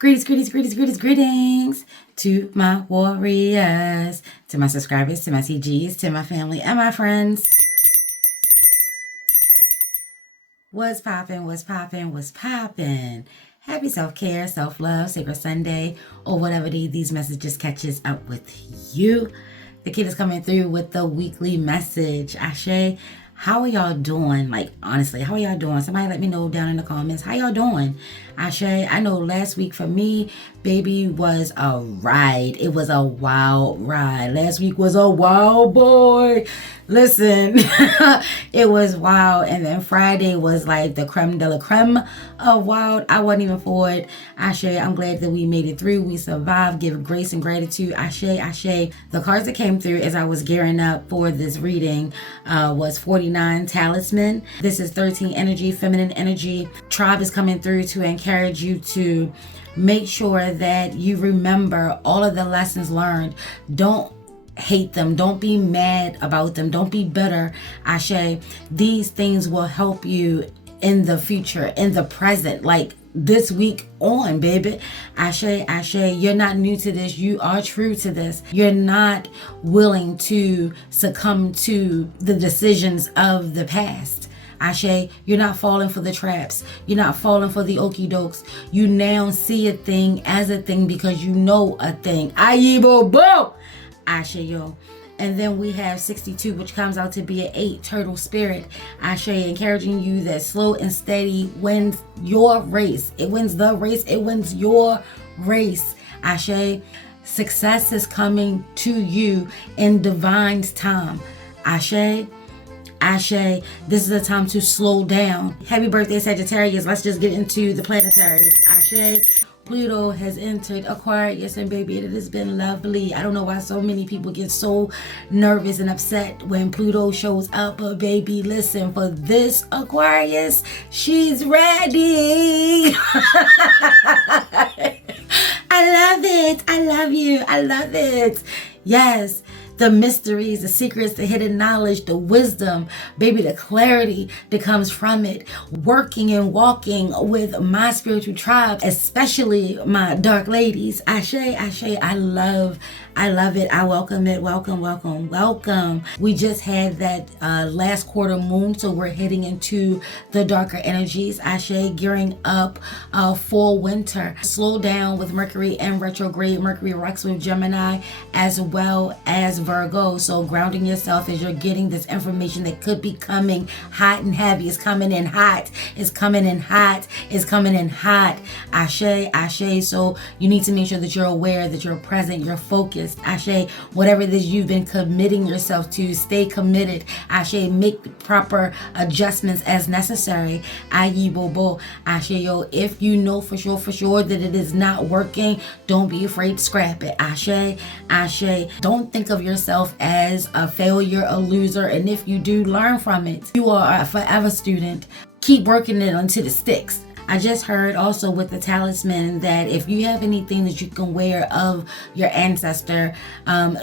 Greetings to my warriors, to my subscribers, to my CGs, to my family, and my friends. What's poppin'? Happy self-care, self-love, sacred Sunday, or whatever these messages catches up with you. The kid is coming through with the weekly message. Ashe, how are y'all doing? Like, honestly, how are y'all doing? Somebody let me know down in the comments. How y'all doing? Ashe, I know last week for me, baby, was a ride. It was a wild ride. Last week was a wild boy. Listen, it was wild. And then Friday was like the creme de la creme of wild. I wasn't even for it. Ashe, I'm glad that we made it through. We survived. Give grace and gratitude. Ashe. The cards that came through as I was gearing up for this reading was 49 talisman. This is 13 energy, feminine energy. Tribe is coming through to encourage you to make sure that you remember all of the lessons learned. Don't hate them. Don't be mad about them. Don't be bitter. Ashe, these things will help you in the future, in the present, like this week on, baby. Ashe, you're not new to this. You are true to this. You're not willing to succumb to the decisions of the past. Ashe, you're not falling for the traps. You're not falling for the okie dokes. You now see a thing as a thing because you know a thing. Ayibo bo! Ashe, yo. And then we have 62, which comes out to be an 8, turtle spirit. Ashe, encouraging you that slow and steady wins your race. It wins the race. It wins your race. Ashe, success is coming to you in divine time. Ashe, this is a time to slow down. Happy birthday, Sagittarius. Let's just get into the planetaries. Ashe, Pluto has entered Aquarius, and baby, it has been lovely. I don't know why so many people get so nervous and upset when Pluto shows up, but baby, listen, for this Aquarius, she's ready. I love it. I love you. I love it. Yes. The mysteries, the secrets, the hidden knowledge, the wisdom, baby, the clarity that comes from it. Working and walking with my spiritual tribe, especially my dark ladies. Ashe, I love it. I welcome it. Welcome. We just had that last quarter moon, so we're heading into the darker energies. Ashe, gearing up for winter. Slow down with Mercury and retrograde. Mercury rocks with Gemini as well as Virgo. So grounding yourself as you're getting this information that could be coming hot and heavy. It's coming in hot. Ashe. So you need to make sure that you're aware, that you're present, you're focused. Ashe, whatever it is you've been committing yourself to, stay committed. Ashe, make proper adjustments as necessary. Ayi bobo. Ashe, yo, if you know for sure that it is not working, don't be afraid to scrap it. Ashe. Don't think of yourself as a failure, a loser, and if you do, learn from it. You are a forever student. Keep working it until it sticks. I just heard also with the talisman that if you have anything that you can wear of your ancestor,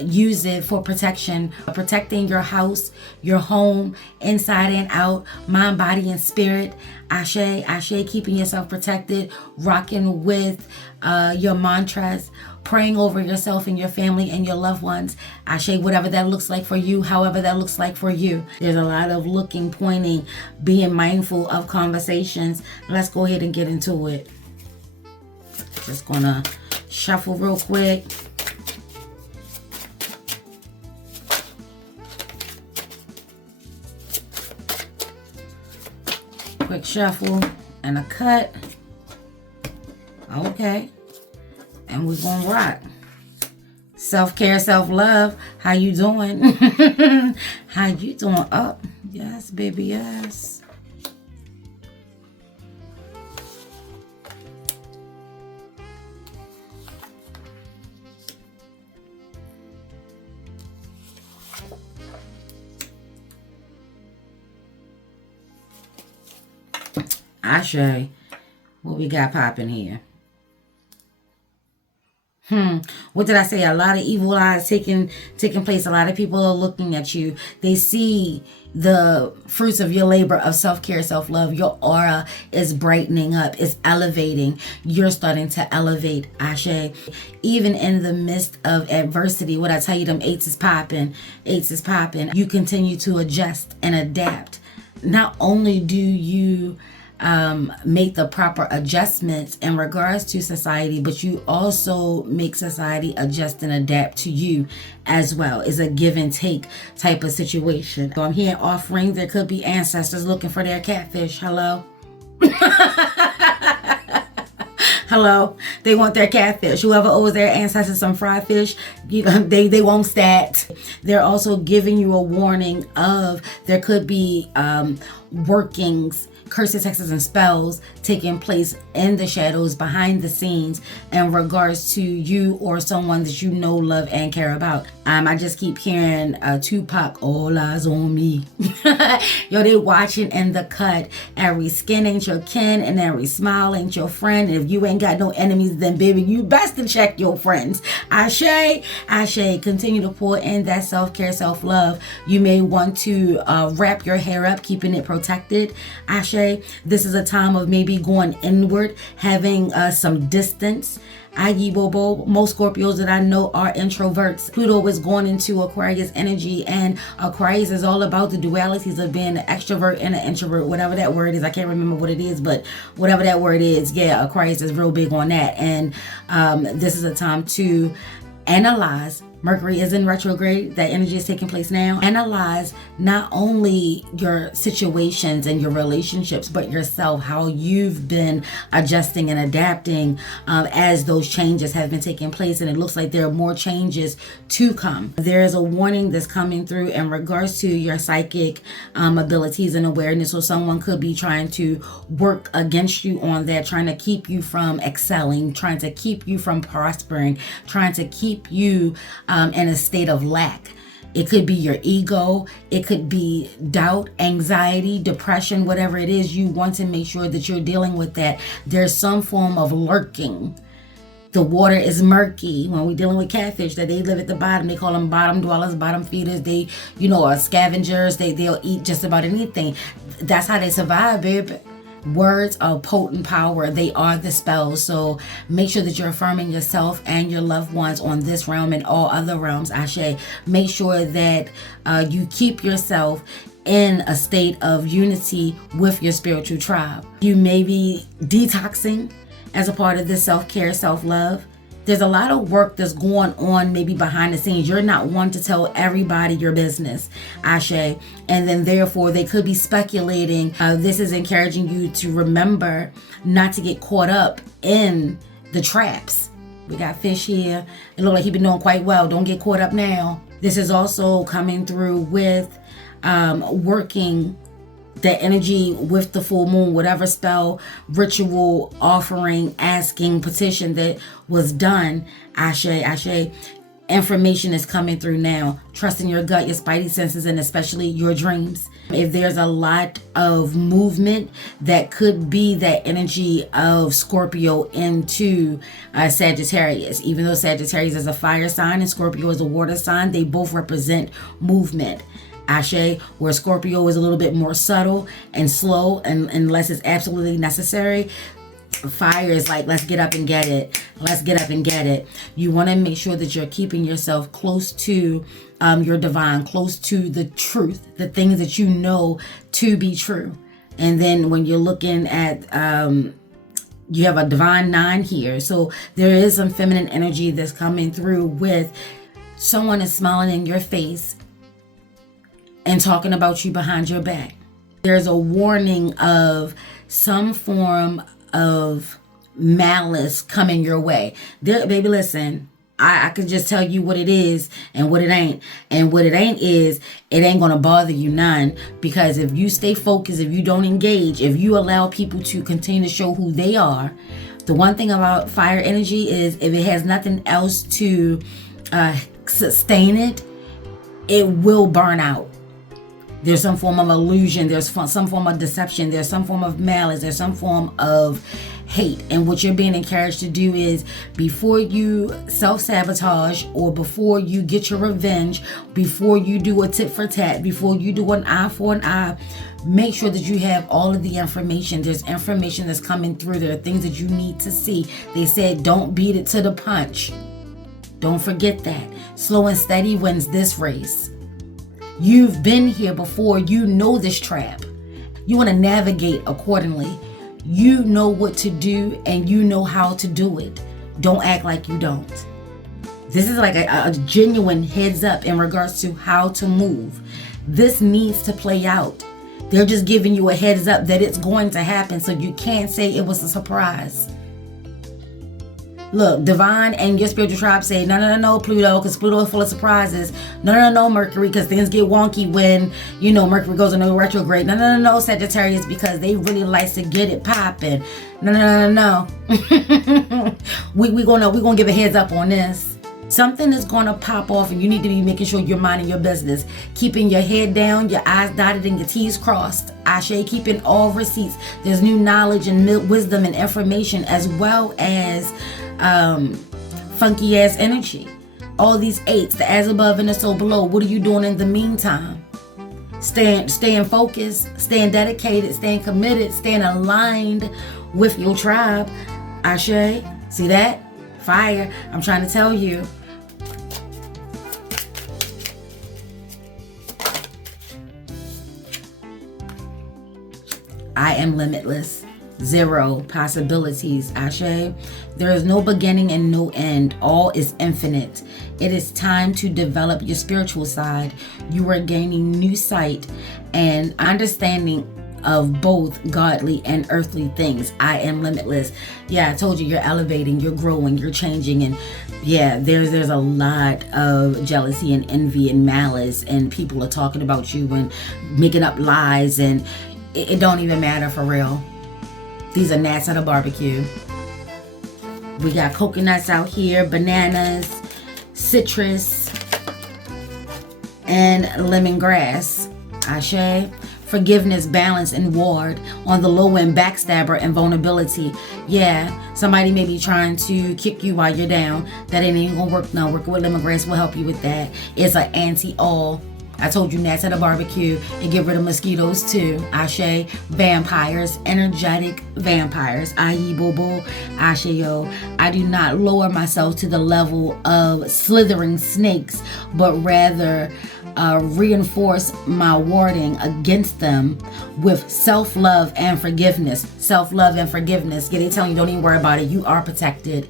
use it for protection, protecting your house, your home, inside and out, mind, body, and spirit. Ashe, keeping yourself protected, rocking with your mantras, praying over yourself and your family and your loved ones. Ashe, whatever that looks like for you, however that looks like for you. There's a lot of looking, pointing, being mindful of conversations. Let's go ahead and get into it. Just gonna shuffle real quick. Quick shuffle and a cut. Okay. And we're gonna rock. Self-care, self-love. How you doing? How you doing? Up. Yes, baby, yes. Ashe, what we got popping here? What did I say? A lot of evil eyes taking place. A lot of people are looking at you. They see the fruits of your labor of self-care, self-love. Your aura is brightening up, it's elevating. You're starting to elevate, Ashe. Even in the midst of adversity, what I tell you, them eights is popping. You continue to adjust and adapt. Not only do you make the proper adjustments in regards to society, but you also make society adjust and adapt to you as well. It's a give and take type of situation. So I'm hearing offerings. There could be ancestors looking for their catfish. Hello? Hello? They want their catfish. Whoever owes their ancestors some fried fish, they won't stat. They're also giving you a warning of there could be workings, curses, hexes, and spells taking place in the shadows, behind the scenes, in regards to you or someone that you know, love, and care about. I just keep hearing Tupac, all eyes on me. Yo, they watching in the cut. Every skin ain't your kin, and every smile ain't your friend. And if you ain't got no enemies, then baby, you best to check your friends. Ashe, continue to pour in that self-care, self-love. You may want to wrap your hair up, keeping it protected. Ashe, this is a time of maybe going inward, having some distance. Most Scorpios that I know are introverts. Pluto is going into Aquarius energy, and Aquarius is all about the dualities of being an extrovert and an introvert, whatever that word is. I can't remember what it is, but whatever that word is, yeah, Aquarius is real big on that. And this is a time to analyze. Mercury is in retrograde. That energy is taking place now. Analyze not only your situations and your relationships, but yourself, how you've been adjusting and adapting as those changes have been taking place. And it looks like there are more changes to come. There is a warning that's coming through in regards to your psychic abilities and awareness. So someone could be trying to work against you on that, trying to keep you from excelling, trying to keep you from prospering, trying to keep you in a state of lack. It could be your ego. It could be doubt, anxiety, depression, whatever it is. You want to make sure that you're dealing with that. There's some form of lurking. The water is murky. When we're dealing with catfish, that they live at the bottom. They call them bottom dwellers, bottom feeders. They, are scavengers. They'll eat just about anything. That's how they survive, baby. Words are potent power. They are the spells. So make sure that you're affirming yourself and your loved ones on this realm and all other realms, Ashe. Make sure that you keep yourself in a state of unity with your spiritual tribe. You may be detoxing as a part of this self-care, self-love. There's a lot of work that's going on maybe behind the scenes. You're not one to tell everybody your business, Ashe. And then therefore they could be speculating. This is encouraging you to remember not to get caught up in the traps. We got fish here. It looks like he's been doing quite well. Don't get caught up now. This is also coming through with working the energy with the full moon, whatever spell, ritual, offering, asking, petition that was done. Ashe. Information is coming through now. Trust in your gut, your spidey senses, and especially your dreams. If there's a lot of movement, that could be that energy of Scorpio into Sagittarius. Even though Sagittarius is a fire sign and Scorpio is a water sign, they both represent movement. Ashe, where Scorpio is a little bit more subtle and slow, and unless it's absolutely necessary. Fire is like, let's get up and get it. You want to make sure that you're keeping yourself close to your divine, close to the truth, the things that you know to be true. And then when you're looking at you have a divine 9 here, so there is some feminine energy that's coming through with someone is smiling in your face and talking about you behind your back. There's a warning of some form of malice coming your way. Baby, listen, I could just tell you what it is and what it ain't. And what it ain't is, it ain't going to bother you none. Because if you stay focused, if you don't engage, if you allow people to continue to show who they are, the one thing about fire energy is if it has nothing else to sustain it, it will burn out. There's some form of illusion. There's some form of deception. There's some form of malice. There's some form of hate. And what you're being encouraged to do is, before you self-sabotage, or before you get your revenge, before you do a tit for tat, before you do an eye for an eye, make sure that you have all of the information. There's information that's coming through. There are things that you need to see. They said don't beat it to the punch. Don't forget that. Slow and steady wins this race. You've been here before. You know this trap. You want to navigate accordingly. You know what to do and you know how to do it. Don't act like you don't. This is like a genuine heads up in regards to how to move. This needs to play out. They're just giving you a heads up that it's going to happen, so you can't say it was a surprise. Look, Divine and your spiritual tribe say, no, Pluto, because Pluto is full of surprises. No, Mercury, because things get wonky when, Mercury goes into retrograde. No, Sagittarius, because they really like to get it popping. No. We're gonna give a heads up on this. Something is going to pop off, and you need to be making sure you're minding your business. Keeping your head down, your I's dotted, and your T's crossed. Ashe, keeping all receipts. There's new knowledge and wisdom and information, as well as funky ass energy. All these eights, the as above and the so below. What are you doing in the meantime? Staying focused, staying dedicated, staying committed, staying aligned with your tribe. Ashe, see that? Fire. I'm trying to tell you. I am limitless. Zero possibilities. Ashe. There is no beginning and no end. All is infinite. It is time to develop your spiritual side. You are gaining new sight and understanding of both godly and earthly things. I am limitless. Yeah, I told you, you're elevating, you're growing, you're changing, and yeah, there's a lot of jealousy and envy and malice, and people are talking about you and making up lies, and it don't even matter for real. These are gnats at a barbecue. We got coconuts out here, bananas, citrus, and lemongrass. Ashe. Forgiveness, balance, and ward. On the low end, backstabber and vulnerability. Yeah, somebody may be trying to kick you while you're down. That ain't even gonna work. No, working with lemongrass will help you with that. It's an anti-all. I told you, gnats at a barbecue, and get rid of mosquitoes too. Ashe. Vampires, energetic vampires. Aye, bobo. Ashe, yo. I do not lower myself to the level of slithering snakes, but rather reinforce my warding against them with self-love and forgiveness. Self-love and forgiveness. Yeah, they telling you, don't even worry about it. You are protected.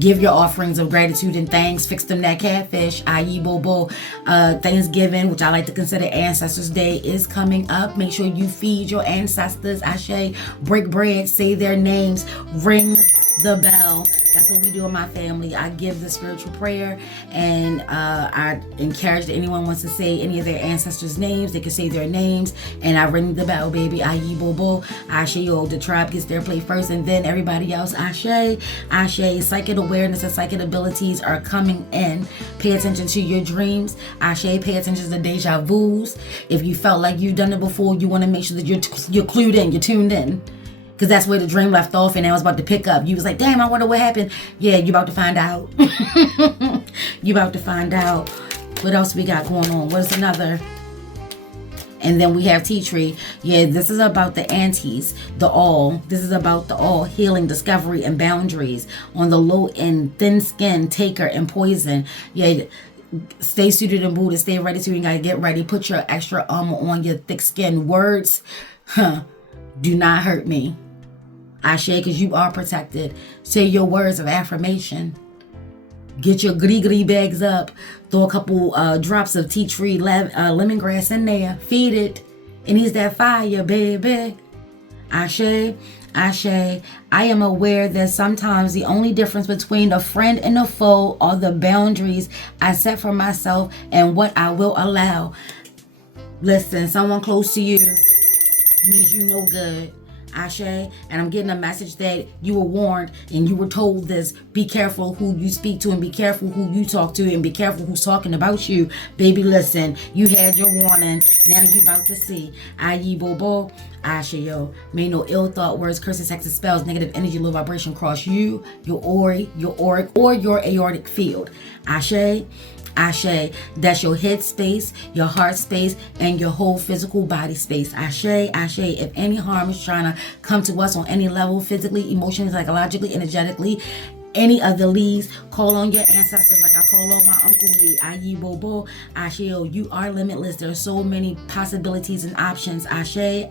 Give your offerings of gratitude and thanks. Fix them that catfish. Aye, bobo. Thanksgiving, which I like to consider Ancestors Day, is coming up. Make sure you feed your ancestors. Ashe. Break bread. Say their names. Ring the bell. That's what we do in my family. I give the spiritual prayer, and I encourage that anyone wants to say any of their ancestors' names, they can say their names, and I ring the bell, baby. Aye, bobo. Ashe, yo. The tribe gets their play first, and then everybody else. Ashe. Ashe. Psychic awareness and psychic abilities are coming in. Pay attention to your dreams. Ashe. Pay attention to the deja vus. If you felt like you've done it before, you want to make sure that you're clued in, you're tuned in. Because that's where the dream left off, and I was about to pick up. You was like, damn, I wonder what happened. Yeah, you about to find out. You about to find out. What else we got going on? What is another? And then we have tea tree. Yeah, this is about the antes, the all. This is about the all, healing, discovery, and boundaries. On the low end, thin skin, taker, and poison. Yeah, stay suited and booted. Stay ready to. You gotta get ready. Put your extra armor on your thick skin. Words, do not hurt me. Ashe, because you are protected. Say your words of affirmation. Get your gris bags up. Throw a couple drops of tea tree lemongrass in there. Feed it. It needs that fire, baby. Ashe. Ashe. I am aware that sometimes the only difference between a friend and a foe are the boundaries I set for myself and what I will allow. Listen, someone close to you means you no good. Ashe, and I'm getting a message that you were warned and you were told this. Be careful who you speak to and be careful who you talk to and be careful who's talking about you. Baby, listen, you had your warning. Now you about to see. Aye, bobo. Ashe, yo. May no ill thought, words, curses, hexes, spells, negative energy, low vibration cross you, your auric, or your aortic field. Ashe. Ashe, that's your head space, your heart space, and your whole physical body space. Ashe, Ashe, if any harm is trying to come to us on any level, physically, emotionally, psychologically, energetically, any of the leads, call on your ancestors like I call on my Uncle Lee. Aye, Bobo. Ashe, you are limitless. There are so many possibilities and options. Ashe.